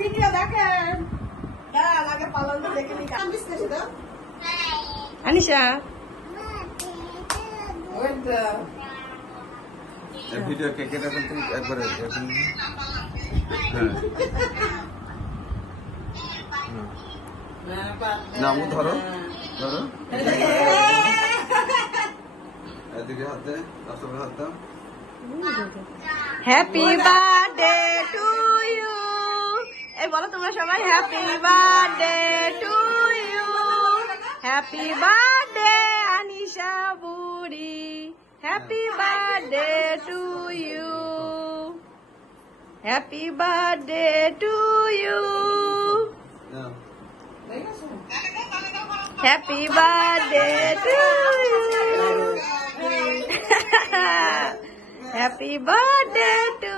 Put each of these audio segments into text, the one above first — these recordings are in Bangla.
ভিডিও দেখেন আগে পালন দেখে নি আনিশা ভিডিও কে কেটে তুমি একবারে নামু ধরো ধরো এদিকে হাতে আসলে হাত দাও হ্যাপি বার্থডে টু ইউ এই বলো তোমরা সবাই happy birthday to you happy birthday Anisha বুড়ি happy birthday to you happy birthday to you happy birthday to you happy birthday to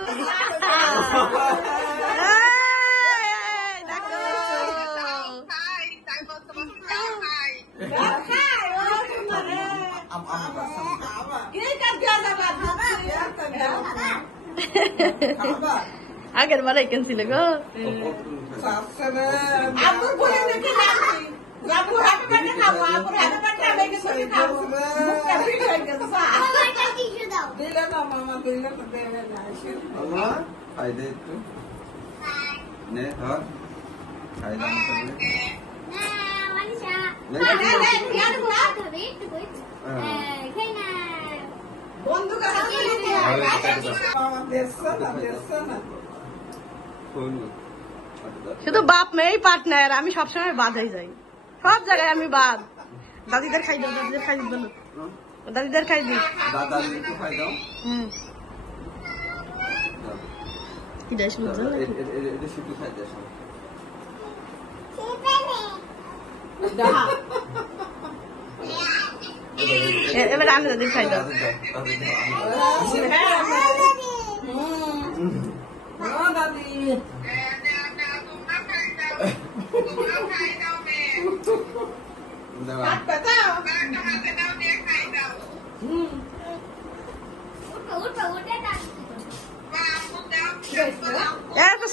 আগের বার কেন ছিল গো খাইদে একটু নে ধর খাইদে শুধু বাপ মেয়েই পার্টনার আমি সবসময় বাদ হয়ে যাই সব জায়গায় আমি বাদ দাদিদের খাই দাও দাদিদের খাই দিই দাদিদের খাই দিই এবার আমি দাদির খাই দাও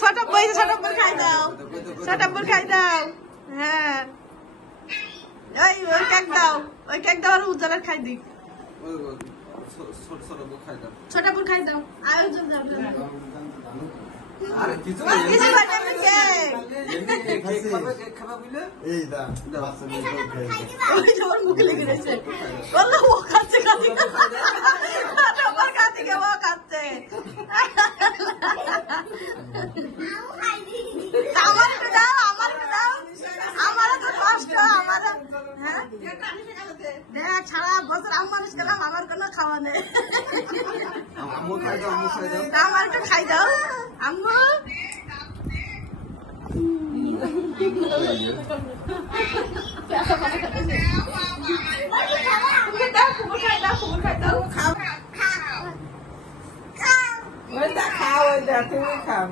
ছোট খাই দাও ছোট খাই দাও হ্যাঁ ওই কেক দাও আর উজ্জ্বলের খাই দিই ছোট বোন খাই দাও আয়োজন মুখে লেগে রয়েছে ও খাচ্ছে খাচ্ছে দেখ সারা বছর আমি মানুষ গেলাম আমার কোনো খাওয়া নেই আমার একটু খাই দাও আম্মু খাও